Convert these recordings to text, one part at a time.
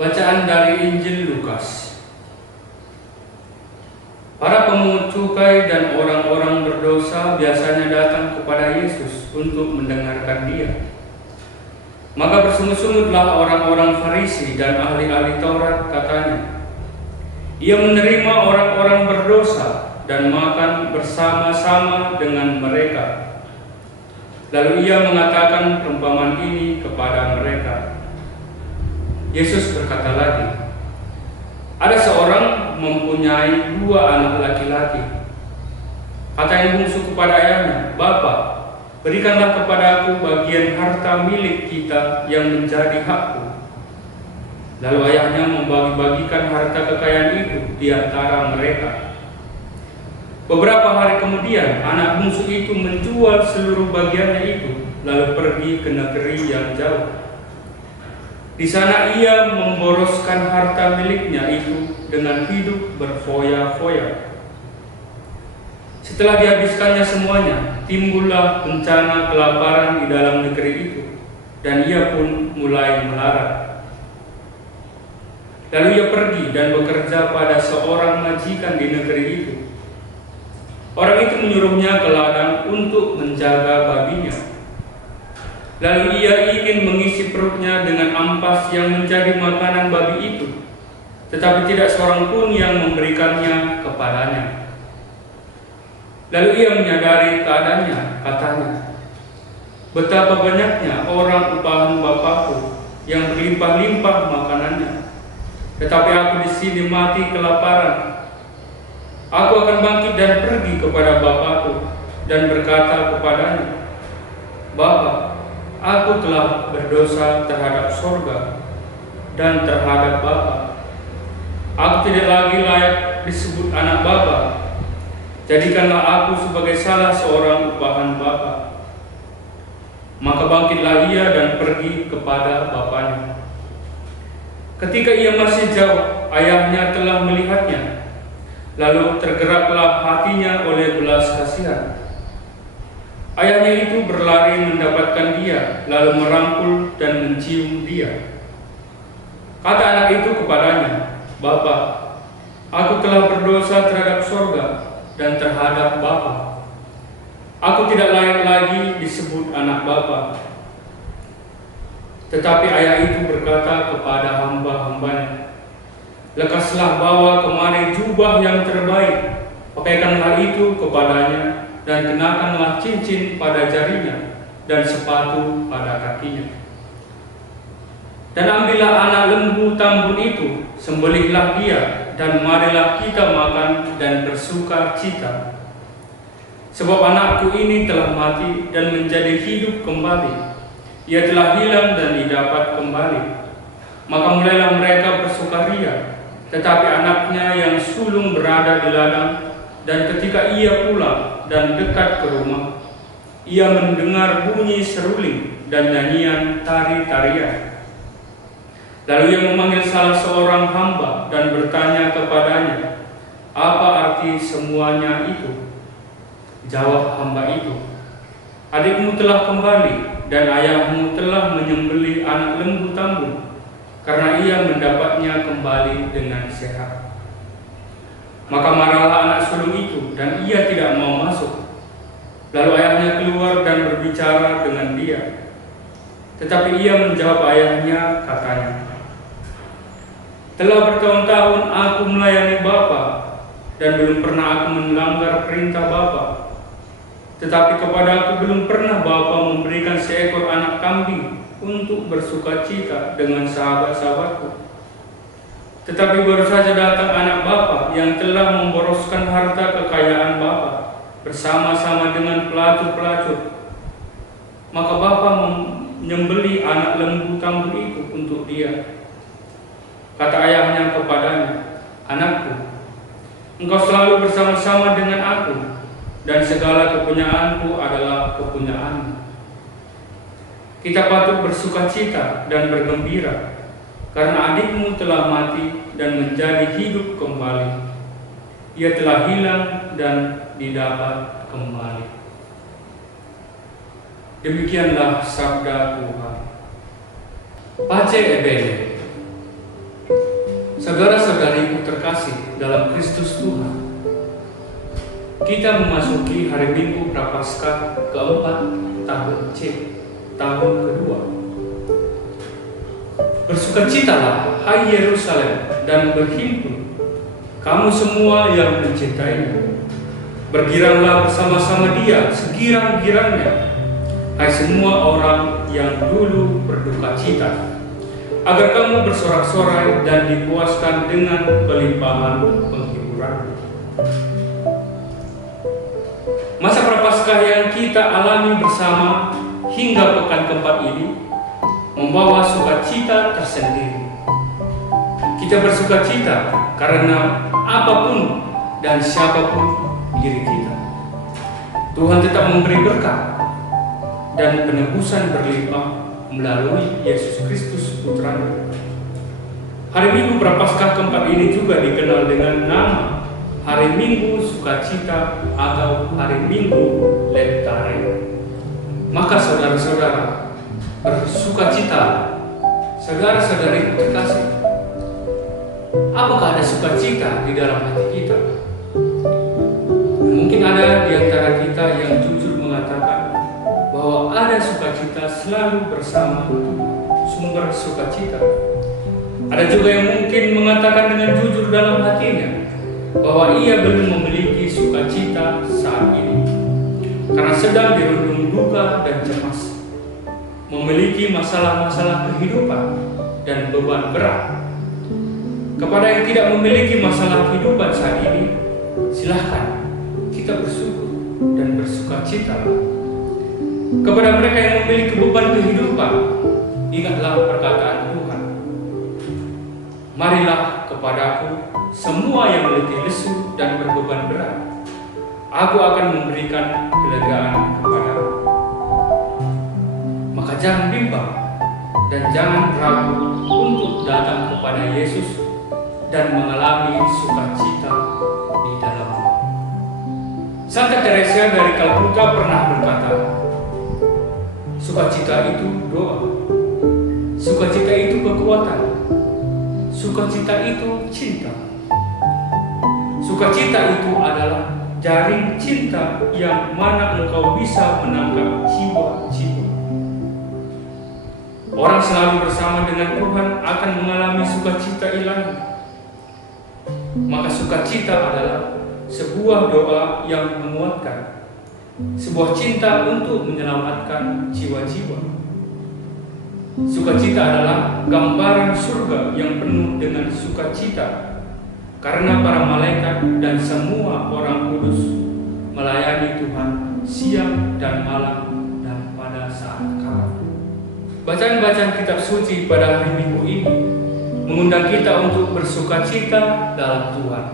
Bacaan dari Injil Lukas. Para pemungut cukai dan orang-orang berdosa biasanya datang kepada Yesus untuk mendengarkan Dia. Maka bersungut-sungutlah orang-orang Farisi dan ahli-ahli Taurat, katanya, Ia menerima orang-orang berdosa dan makan bersama-sama dengan mereka. Lalu Ia mengatakan perumpamaan ini kepada mereka. Yesus berkata lagi, ada seorang mempunyai 2 anak laki-laki. Kata yang bungsu kepada ayahnya, Bapa, berikanlah kepadaku bagian harta milik kita yang menjadi hakku. Lalu ayahnya membagi-bagikan harta kekayaan itu di antara mereka. Beberapa hari kemudian, anak bungsu itu menjual seluruh bagiannya itu, lalu pergi ke negeri yang jauh. Di sana ia memboroskan harta miliknya itu dengan hidup berfoya-foya. Setelah dihabiskannya semuanya, timbullah bencana kelaparan di dalam negeri itu, dan ia pun mulai melarat. Lalu ia pergi dan bekerja pada seorang majikan di negeri itu. Orang itu menyuruhnya ke ladang untuk menjaga babinya. Lalu ia ingin mengisi perutnya dengan ampas yang menjadi makanan babi itu, tetapi tidak seorang pun yang memberikannya kepadanya. Lalu ia menyadari keadaannya, katanya, betapa banyaknya orang upahan Bapakku yang berlimpah-limpah makanannya, tetapi aku di sini mati kelaparan. Aku akan bangkit dan pergi kepada Bapakku dan berkata kepadanya, Bapa, aku telah berdosa terhadap sorga dan terhadap Bapa. Aku tidak lagi layak disebut anak Bapa. Jadikanlah aku sebagai salah seorang upahan Bapa. Maka bangkitlah ia dan pergi kepada bapaknya. Ketika ia masih jauh, ayahnya telah melihatnya. Lalu tergeraklah hatinya oleh belas kasihan. Ayahnya itu berlari mendapatkan dia, lalu merangkul dan mencium dia. Kata anak itu kepadanya, Bapa, aku telah berdosa terhadap sorga dan terhadap Bapa. Aku tidak layak lagi disebut anak Bapa. Tetapi ayah itu berkata kepada hamba-hambanya, lekaslah bawa kemari jubah yang terbaik, pakaikanlah itu kepadanya, dan kenakanlah cincin pada jarinya dan sepatu pada kakinya. Dan ambillah anak lembu tambun itu, sembelihlah dia, dan marilah kita makan dan bersuka cita. Sebab anakku ini telah mati dan menjadi hidup kembali. Ia telah hilang dan didapat kembali. Maka mulailah mereka bersukaria. Tetapi anaknya yang sulung berada di ladang, dan ketika ia pulang dan dekat ke rumah, ia mendengar bunyi seruling dan nyanyian tari-tarian. Lalu ia memanggil salah seorang hamba dan bertanya kepadanya, apa arti semuanya itu? Jawab hamba itu, adikmu telah kembali dan ayahmu telah menyembelih anak lembu tambun, karena ia mendapatnya kembali dengan sehat. Maka marahlah anak sulung itu, dan ia tidak mau masuk. Lalu ayahnya keluar dan berbicara dengan dia. Tetapi ia menjawab ayahnya, katanya, telah bertahun-tahun aku melayani Bapa, dan belum pernah aku melanggar perintah Bapa. Tetapi kepada aku belum pernah Bapa memberikan seekor anak kambing untuk bersukacita dengan sahabat-sahabatku. Tetapi baru saja datang anak Bapa yang telah memboroskan harta kekayaan Bapa bersama-sama dengan pelacur-pelacur. Maka Bapa menyembelih anak lembu tambun itu untuk dia. Kata ayahnya kepadanya, anakku, engkau selalu bersama-sama dengan aku, dan segala kepunyaanku adalah kepunyaanmu. Kita patut bersukacita dan bergembira, karena adikmu telah mati dan menjadi hidup kembali. Ia telah hilang dan didapat kembali. Demikianlah sabda Tuhan. Pace ebene. Saudara-saudariku terkasih dalam Kristus Tuhan, kita memasuki hari Minggu Prapaskah keempat tahun C, tahun kedua. Bersukacitalah, hai Yerusalem, dan berhimpun, kamu semua yang mencintainya. Bergiranglah bersama-sama dia segirang-girangnya, hai semua orang yang dulu berduka cita, agar kamu bersorak-sorai dan dipuaskan dengan kelimpahan penghiburan. Masa Prapaskah yang kita alami bersama hingga pekan keempat ini membawa sukacita tersendiri. Kita bersukacita karena apapun dan siapapun diri kita, Tuhan tetap memberi berkat dan penebusan berlimpah melalui Yesus Kristus Putranya. Hari Minggu Prapaskah keempat ini juga dikenal dengan nama Hari Minggu Sukacita atau Hari Minggu Leptare. Maka saudara-saudara, bersukacita, saudara-saudari terkasih. Apakah ada sukacita di dalam hati kita? Mungkin ada di antara kita yang jujur mengatakan bahwa ada sukacita selalu bersama sumber sukacita. Ada juga yang mungkin mengatakan dengan jujur dalam hatinya bahwa ia belum memiliki sukacita saat ini karena sedang dirundung duka dan cemas, memiliki masalah-masalah kehidupan dan beban berat. Kepada yang tidak memiliki masalah kehidupan saat ini, silahkan kita bersyukur dan bersukacita. Kepada mereka yang memiliki beban kehidupan, ingatlah perkataan Tuhan. Marilah kepadaku semua yang letih lesu dan berbeban berat, aku akan memberikan kelegaan kepadamu. Maka jangan bimbang dan jangan ragu untuk datang kepada Yesus dan mengalami sukacita di dalamnya. Santa Teresa dari Kalkuta pernah berkata, sukacita itu doa, sukacita itu kekuatan, sukacita itu cinta. Sukacita itu adalah jaring cinta yang mana engkau bisa menangkap jiwa-jiwa. Orang selalu bersama dengan Tuhan akan mengalami sukacita ilahi. Maka sukacita adalah sebuah doa yang menguatkan, sebuah cinta untuk menyelamatkan jiwa-jiwa. Sukacita adalah gambaran surga yang penuh dengan sukacita, karena para malaikat dan semua orang kudus melayani Tuhan siang dan malam dan pada saat kalah. Bacaan-bacaan kitab suci pada hari Minggu ini mengundang kita untuk bersukacita dalam Tuhan.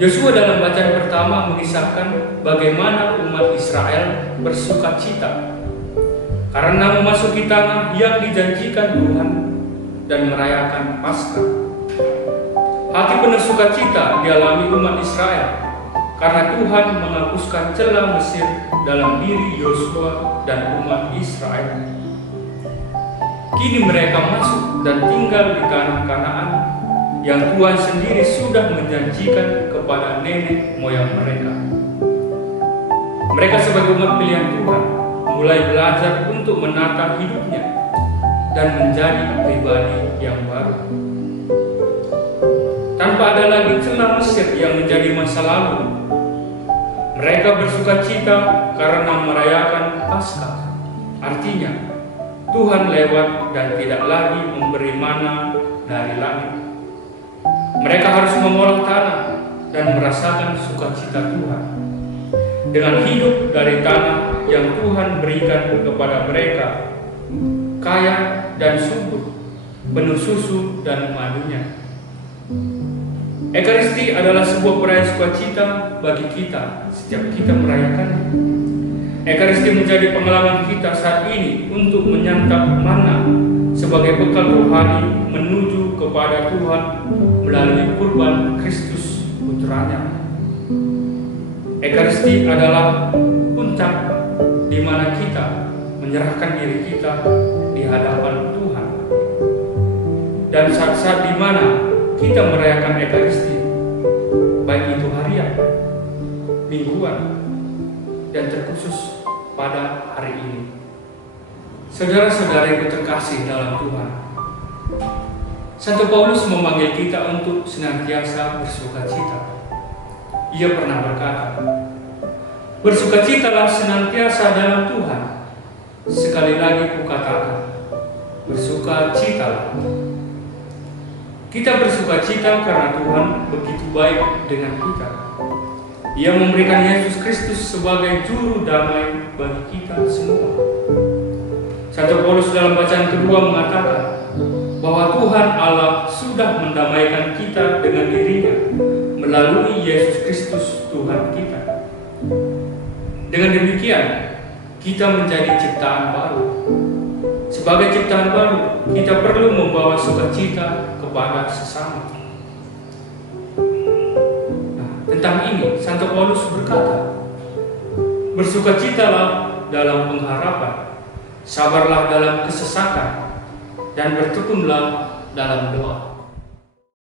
Yosua dalam bacaan pertama mengisahkan bagaimana umat Israel bersukacita karena memasuki tanah yang dijanjikan Tuhan dan merayakan Paskah. Hati penuh sukacita dialami umat Israel karena Tuhan menghapuskan celah Mesir dalam diri Yosua dan umat Israel. Kini mereka masuk dan tinggal di tanah Kanaan yang Tuhan sendiri sudah menjanjikan kepada nenek moyang mereka. Mereka sebagai umat pilihan Tuhan mulai belajar untuk menata hidupnya dan menjadi pribadi yang baru. Tanpa ada lagi celah Mesir yang menjadi masa lalu, mereka bersukacita karena merayakan Paskah. Artinya, Tuhan lewat dan tidak lagi memberi mana dari langit. Mereka harus mengolah tanah dan merasakan sukacita Tuhan dengan hidup dari tanah yang Tuhan berikan kepada mereka, kaya dan subur, penuh susu dan madunya. Ekaristi adalah sebuah perayaan sukacita bagi kita setiap kita merayakannya. Ekaristi menjadi pengalaman kita saat ini untuk menyantap mana sebagai bekal rohani menuju kepada Tuhan melalui kurban Kristus Putranya. Ekaristi adalah puncak di mana kita menyerahkan diri kita di hadapan Tuhan. Dan dan saat-saat di mana kita merayakan Ekaristi, baik itu harian, mingguan, dan terkhusus pada hari ini. Saudara-saudariku terkasih dalam Tuhan, Santo Paulus memanggil kita untuk senantiasa bersukacita. Ia pernah berkata, "Bersukacitalah senantiasa dalam Tuhan. Sekali lagi kukatakan, bersukacitalah." Kita bersukacita karena Tuhan begitu baik dengan kita. Ia memberikan Yesus Kristus sebagai juru damai bagi kita semua. Santo Paulus dalam bacaan kedua mengatakan bahwa Tuhan Allah sudah mendamaikan kita dengan dirinya melalui Yesus Kristus Tuhan kita. Dengan demikian, kita menjadi ciptaan baru. Sebagai ciptaan baru, kita perlu membawa sukacita kepada sesama. Nah, tentang ini, Santo Paulus berkata, "Bersukacitalah dalam pengharapan, sabarlah dalam kesesakan, dan bertekunlah dalam doa."